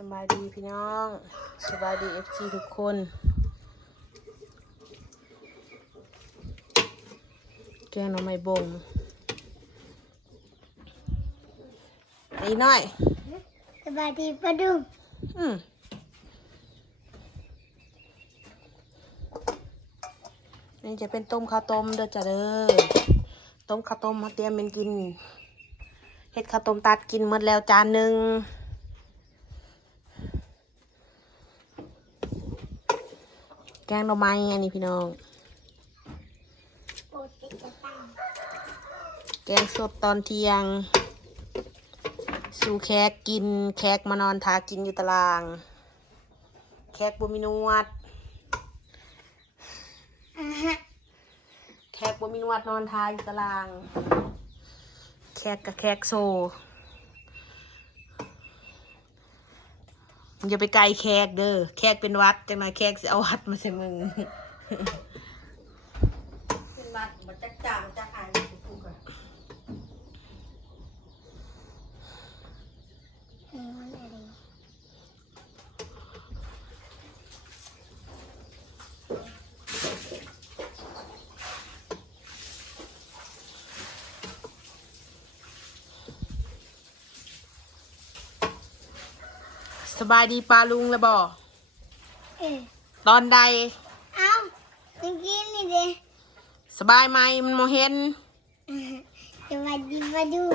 สบายดีพี่น้องสบายดีเอฟซีทุกคนแกงหน่อไม้บงไอ้น้อยสบายดีปะดุงอืมนี่จะเป็นต้มข้าวต้มเด้อจ้ะเด้อต้มข้าวต้มมาเตรียมเป็นกินเฮ็ดข้าวต้มตัดกินหมดแล้วจานหนึ่ง แกงหน่อไม้อันนี้พี่น้องโปรติจะตั้งแกงสดตอนเที่ยง สู่แขกกิน แขกมานอนทากินอยู่ตาราง แขกบ่มีนวดอ่าฮะแขกบ่มีนวดนอนทาอยู่ตาราง แขกกับแขกโซ อย่าไปไกลแขกเด้อแขกเป็นวัดจังไยแขกสิเอาวัดมาใส่มึง เป็นวัดมันจะจางจะหายทุกข์อะ อืมอะไร สบายดีปลาลุงแล้วบ่เออตอนใดเอ้าเมื่อกี้นี่เด้สบายไหมมันโมเห็นอ่าฮะสบายดีปะดุง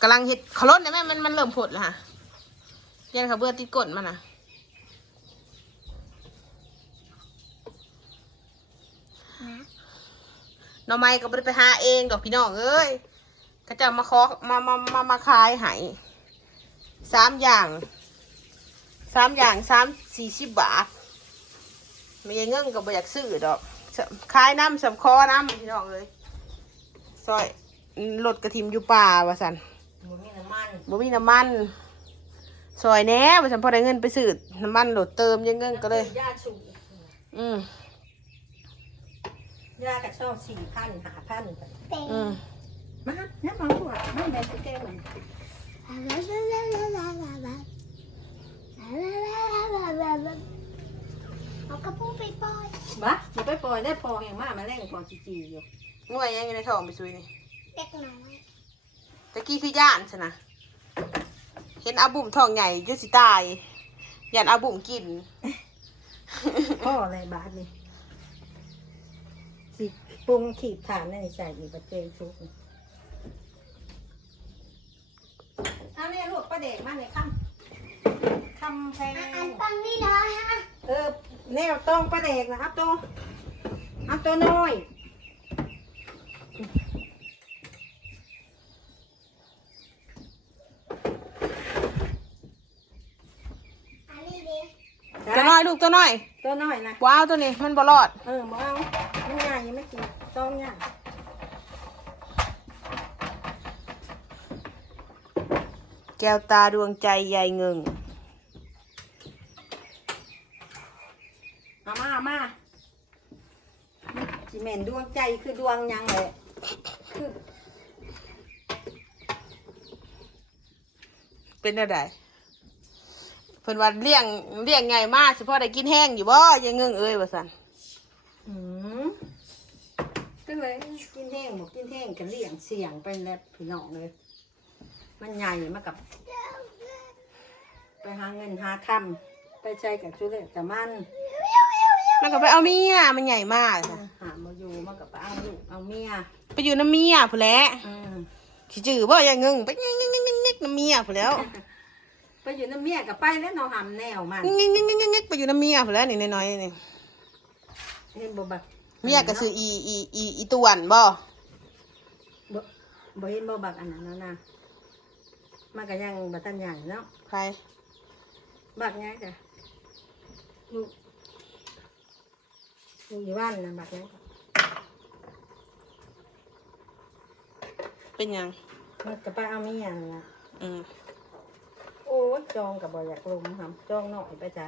กำลังเห็ดขลุ่นได้ไหมมันมันเริ่มผดแล้วฮะเรียนเขาเบื่อติดกดมันนะนะหน่อไม้ก็ไม่ได้ไปหาเองดอกพี่น้องเอ้ยเขาจะมาขอมามามามาขายให้ สามอย่างสามอย่างสามสี่สิบบาทไม่ยังเงินกับบอยากซื้อดอกสขายน้ำสำคอน้ำพี่น้องเลยซอยรถกระทิมอยู่ป่าวะสันหมูมีน้ำมันบ่มีน้ำมันซอยแหน่ว่าฉันพอได้เงินไปซื้อน้ำมันโหลดเติมยังเงินก็เลยยาสูบอืมยากระชอบสี่พันหาพันเต็งอืมมาน้ำมันขวดไม่แม่จะแก้มันลาล เอากระปุกไปปล่อยบ้าอย่าไปปล่อยได้พอแห่งมากมาแรงพอจีจีอยู่เมื่อยยังอยู่ในท้องไปซุยนี่เล็กน้อยตะกี้คือย่านซะนะเห็นอาบุ่มท้องใหญ่ยุสิตายยันอาบุ่มกินพ่ออะไรบาทนี่สิปรุงขีดฐานในใส่อีกประเจยชุกนี่ยลูก ประเด็กมาในคำคำแพงอันปังนี่เลยฮะเออแนวตรงประเด็กนะครับตัวเอาตัวน้อยอันนี้ดิตัวน้อยลูกตัวน้อยตัวน้อยนะว้าวตัวนี้มันบรอด เออมาเอาไม่ง่ายยังไม่กินต้องง่าย ก้วตาดวงใจใหญ่เงิงเอามาเอามาจีเมนดวงใจคือดวงยังเลยคือเป็นอะไรเพิ่นว่าเลี้ยงเลี้ยงไงมากเฉพาะได้กินแห้งอยู่บ่อยังเงิงเอ้ยว่าสันอืมก็เลยกินแห้งบอกกินแห้งกันเลี่ยงเสียงไปแล้วพี่น้องเลย มันใหญ่มากับ ไปหาเงินหาคำไปใช้กับชุดเล็กแต่มันมันก็ไปเอาเมียมันใหญ่มากจ้ะหามาอยู่มากับไปเอาลูกเอาเมียไปอยู่น้ำเมียผู้นแหล้วอืมขี้จื้อบ่อยังเงิงไปงิกงิกงิกงิกน้ำเมียผู้นแหล้วไปอยู่น้ำเมียกับไปแล้วเนาะหำแนวมันงิกงิกงิกงิกงิกไปอยู่น้ำเมียผู้นแหล้วนี่น้อยๆนี่เห็นบ่บักเมียก็คืออีอีอีอีตวนบ่บ่บ่เห็นบ่บักอันนั้นนะนะ มันก็ยังบ่ทันใหญ่เนาะใครบักไงจ้ะลูกลูกอยู่บ้านนะบักไงจ้ะเป็นหยังมันก็ไปเอาเมียนั่นล่ะอืมโอ้ยจองกับบ่อยากลุมทำจองหน่อยไปจ้ะ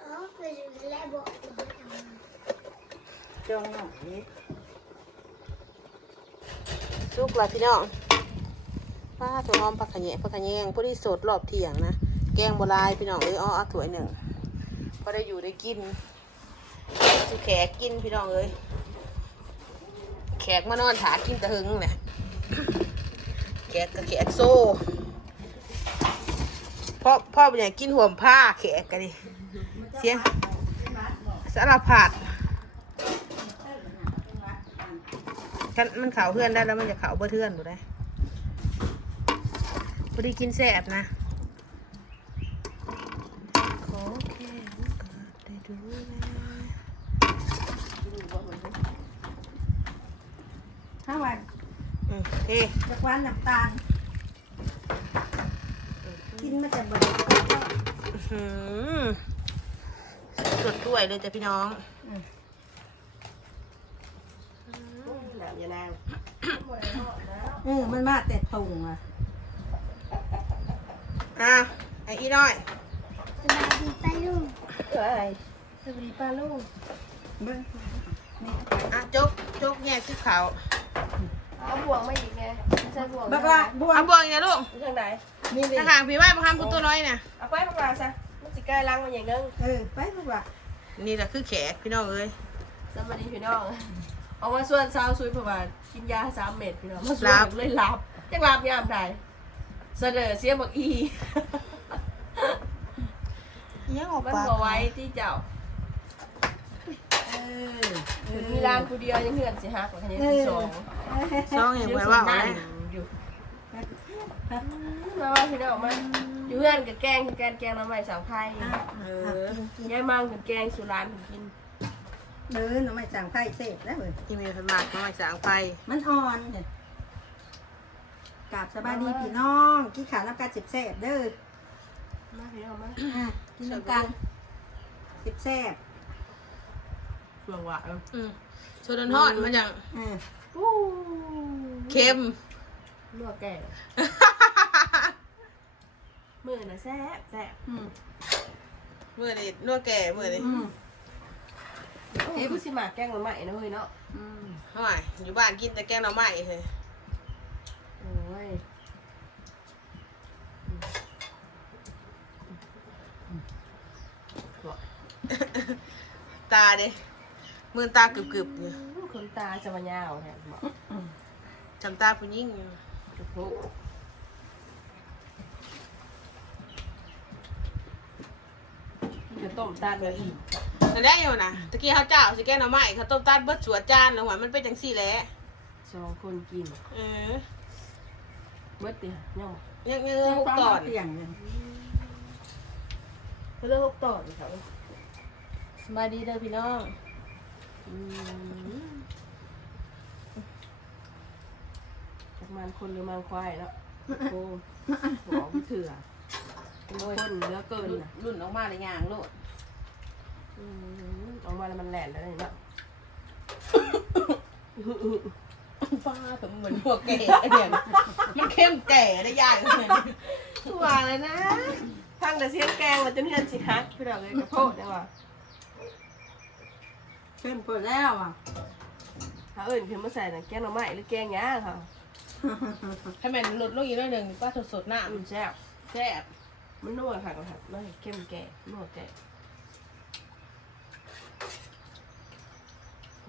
อ๋อไปดูแลบอกบอกทำไมจองหน่อย สุกละพี่น้องป้าถั่วหอมผักขะแยงผักขะแยงพอดีสดรอบเที่ยงนะ แกงบัวลายพี่น้องเอ้ยอ้อเอาถ้วยหนึ่งพอได้อยู่ได้กินสิแขกกินพี่น้องเอ้ยแขกมานอนถากินตะหึงเนี่ยแขกกับแขกโซ่พ่อพ่อเป็นอย่างกินห่วมผ้าแขกกันดิเสียงสารพัด กันมันเข่าเพื่อนได้แล้วมันจะเข่าเพื่อเพื่อนดูได้พอดีกินแซ่บนะขอแค่โอกาสได้ดูแลถ้าวันอืมเฮ้จากวันน้ำตาล กินมาแต่เบิดอื้อหือสดด้วยเลยจ้ะพี่น้อง หนามยานางเออมันมาแต่ตุงอะอะไอ้อีน้อยสบายดีป้าลุงเอ้ยสวัสดีป้าลูกเบิ้งนี่อะจกจกแยกที่เขาเอาบ่วงมาอีกไงไม่ใช่บ่วงบักละบวเอางบวงอีกนะลูกอยู่ทางไหนนี่ดิถ้าห่างพี่ว่าประคำกูตัวน้อยน่ะเอาไปบักลาซะมันสิใกล้ล้างมันอย่างนึงเออไปบักละนี่แหละคือแขกพี่น้องเอ้ยสวัสดีพี่น้อง เอามาส่วนสาวซุยเพราะว่ากินยาสามเม็ดพี่น้องมาส่วนเลยหลับจังหลับยามใดเสนอเสียบักอียังออกมันปากบ่ไว้ที่เจ้าเออเอถึองมีร้านผู้เดียวยังเหือนสิฮักกว่านี้ที่สองซองอย่างไรว่าเอานั่เลยอยู่มาว่าพี่น้องมาอยู่เพื่อนกับแกงคือการแกงน้ำใหม่สาวไทยเออ กินกินยายมังกับแกงสุรานผมกิน เดินหนูไม่สั่งไข่เสร็จแล้วเลยที่มีเป็นหมากน้อยสางไฟมันอ่อนเนี่ยกราบสบายดีพี่น้องกินขาน้ำกาจิบแซ่บเด้อมาพี่น้องมาอะกินน้ำกันจิบแซ่บเฟืองหวานอืมโซดานทอดมันอย่างอะปู้เค็มลวกแก่มือน่ะแซ่บแซ่บอืมเมื่อนี้นวดแก่เมื่อนี้อืม เอ้ยผู้สิมาแกงมันใหม่นะเฮ้ยเนาะอืมทำไมอยู่บ้านกินแต่แกงหน่อไม้เลยโอ้ยตาเด้มือตากรึบๆอยู่คนตาจะมายาวแทนบอกจำตาผู้หญิงอยู่กระพุจะต้มตาลเลยอีกนั่น ได้อยู่นะตะกี้เขาเจ้าสิแกงหน่อไม้เขาต้มตาลเบิดสวดจานแล้วหัวมันเป็นจังซี่แหละสองคนกินเออเบิดเดียวยังยังยังหกตอนเตียงเลยเลิกหกตอนเขาสบายดีเด้อพี่น้องอืมจากมันคนหรือมันควายแล้วโอ้บอกไม่เถื่อเป็นคนเหลือเกินน่ะรุ่นออกมาเลยย่างโลด อืมออกมาแล้วมันแหลนแล้วนี่เนาะป้าถึงเหมือนพวกแก่เนี่ยมันเข้มแก่ได้ยากเลยตัวเลยนะพังแต่เสียงแกงมันจนเฮือนสิฮักพี่ดอกเลยกระโพดจังหวะเข้มข้นแล้วอะถ้าเอิ่นขึ้นมาใส่น่ะแกงหน่อไม้หรือแกงหย่างค่ะให้มันลดลงอีกหน่อยหนึ่งป้าสดๆหน้าอืมแซ่บแซ่บมันนัวค่ะก็ค่ะมันเข้มแก่นัวแก่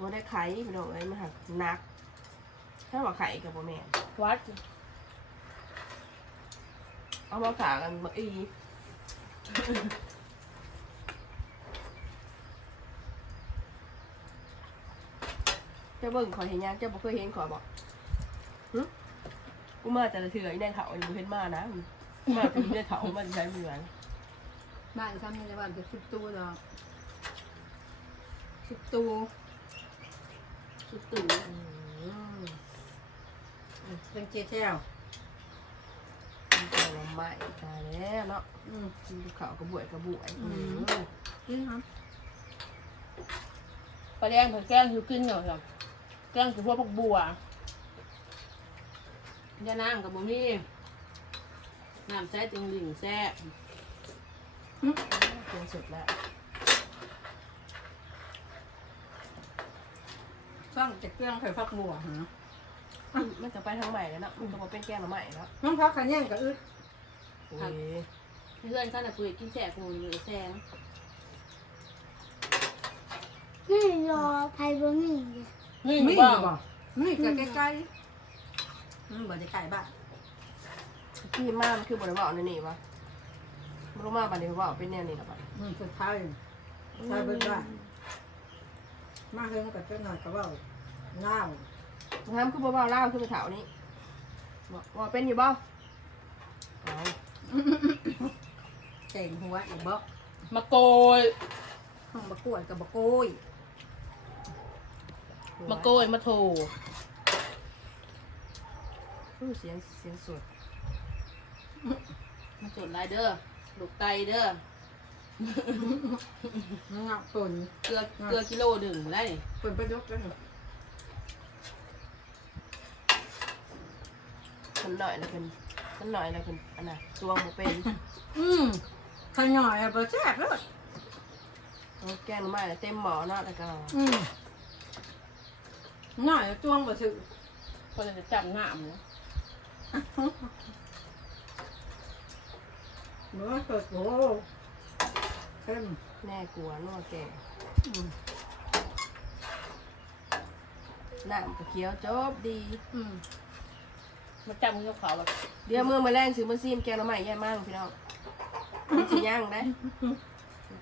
บ่ได้ไข่พี่ดอกเลยมันหักหนัก ถ้าว่าไข่กับบ่แม่นวัดเอามาขากันมาอีเจ้าเบิ่งขอยเห็นยังเจ้าบ่เคยเห็นขอยบอกหึกูมาแต่ละเถื่อไอ้แน่เขาอยู่เห็นมานะมาถึงเนี่ยเขามันใช้เหมือนบ้านทำในบ้านจะชุบตู้เนาะชุบตู้ สุดตื่นเป็นเจี๊ยแจ้วมันเป็นลำไม้ตายแล้วเนาะอืมกินเขากระบวยกระบวยอืมกินครับปลาแดงเผือแกงคือกินเนาะจ้ะแกงคือพวกผักบัวยาน้ำกับบ่มีน้ำแซ่บจึงหลิงแซ่บเป็นสุดแล้ว ช่องจะเครื่องไข่ฟักบัวเหรอมันจะไปทางใหม่แล้วเนาะมันจะมาเป็นแกงหน่อใหม่แล้วน้องพักขันยังกับอึดโอ้ยเพื่อนเขาน่ะคุยกินแสกหมูเลยแซงนี่รอไพบะหมี่เลยนี่มีบ้าบ่มีก็ใกล้ๆมันบ่ได้ใกล้บ้านพี่มามันคือบริวารในนี่วะบริวารบันนี้บริวารเป็นแนวนี้หรอปะอืมสุดท้ายใช่เบิดบ้าน มาเฮิงกับเจ้าหน่อยก็เว้าเล่าทำคือบริวารเล่าคือไปเถานี้บอกว่าเป็นอยู่บ่เอาแต่งหัวอีกบ่มาโกย ห้องบะกล้วยกับบะโกยมาโกยมาโถอู้เสียงเสียงสด มาจดลายเด้อลูกไตเด้อ เงาปนเกลือเกลือกิโลหนึ่งได้นี่ปนประยุกต์กันมันหน่อยแล้วเป็นมันหน่อยแล้วเป็นอันน่ะตวงบ่เป็นอืมขยอยอะบ่แซ่บเลยเอาแกงหน่อไม้น่ะเต็มหม้อเนาะแล้วก็อืมหน่อยจ้วงบ่ถือก็จะจำหน้ามนะเนื้อสดโอ้ เข้มแน่กลัวนัวแก่อืมน้ำก็เคี้ยวจบดี อืมมาจำกับเขาแบบเดี๋ยวมือมาแรงซื้อมาซีมแกงหน่อไม้แย่มากพี่น้องมันสิย่างได้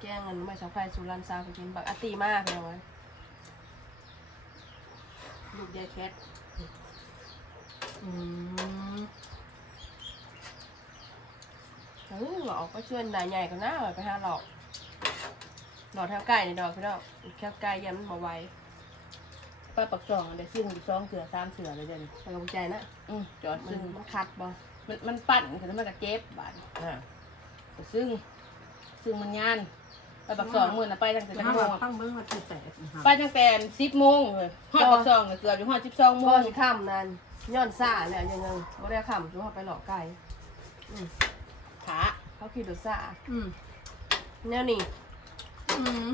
แกงอันหน่อไม้สาวไฟสุรันซาไปกินบักอาตีมากพี่น้องเอ้ยลูกยายแคทอืมเออหลอกก็ชวนนายใหญ่กันนะไปหาหลอก หลอกแถวไก่ในดอกพี่น้องแถวไก่ยันมันมาไวป้าปักซองเดี๋ยวซึ่งอยู่สองเสือสามเสือเลยเดี๋ยวนี้ไปกับใจนะอืมจอดมันซึ่งมันคัดบ่มันมันปั่นคือมันกระเจ็บบาดอ่าแต่ซึ่งซึ่งมันยานไปปักซองมื่อน่ะไปตั้งแต่แล้จัวงโมงตั้งเบิ้งว่าที่แตกนะครับไปตั้งแต่สิบโมงเลยฮอดปักซองเนี่ยเกือบอยู่ฮอดสิบสองโมบ่งสิข้ามนั่นย้อนซ่าแล้วยังไงบ่ได้ข้ามจุ่ไปหลอกไก่ขาเขาขี่รถซ่าอืมแนวนี้ อืม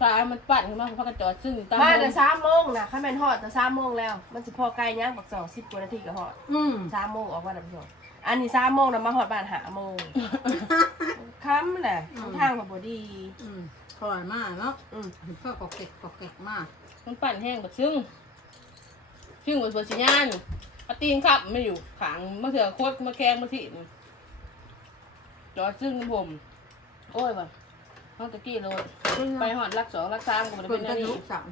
ขามันปั่นขึ้นมาเพราะกระจอดซึ่งอยู่ตามมาแต่สามโมงนะข้าแม่นฮอดแต่สามโมงแล้ว มันสิพอไกลย่างบักสองสิบกว่านาทีก็ฮอดอืมสามโมงออกมาดับสองอันนี้สามโมงนะมาฮอดบ้านหาโมงค้ำแหละทางแบบบดีอืมถอยมากเนาะอืมเห็นเพื่อกอกเก็กกอกเก็กมาก มันปั่นแห้งแบบซึ่งซึ่งบนบนชิญานเอาตีนขับไม่อยู่ขังมะเขือโคตรมะแคงมะทิจอดซึ่งผมโอ้ยว่ะน้องตะกี้เลยไปหอดรักสองรักสามก็มันเป็เป็นนกอัระนดูนี้กสั่ง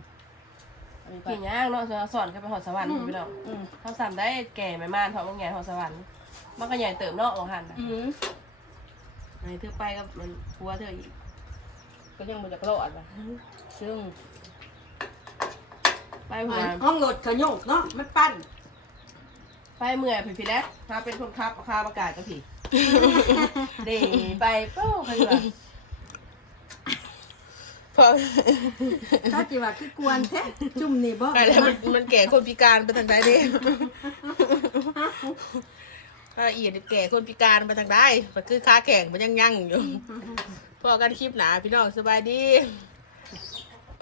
อันนี้ไปขี่ย่างเนาะสอนกันไปหอดสวรรค์พี่น้องอืมเขาสั่ได้แก่ไม่มานเพราะว่าไงหอดสวรรค์มันก็ใหญ่เติมเนาะของหันนะอืมอันนี้เธอไปก็มันกลัวเธออีกก็ยังมันจะรอดว่ะซึ่งไปหัวห้องรถขยกเนาะไม่ปั้นไปเมื่อยผิดผิดแล้วถ้าเป็นคนขับข้าประกาศก็ผิดเดไปเป้าใครวะ พอถ้าจีว่าคือกวนแท้จุ่มนี่บ่ไปแล้วมันมันแก่คนพิการไปทางใดเด้ถ้าอีดแก่คนพิการไปทางใดมันคือขาแข็งมันยังยั่งอยู่พอกันคลิปหนาพี่น้องสบายดีส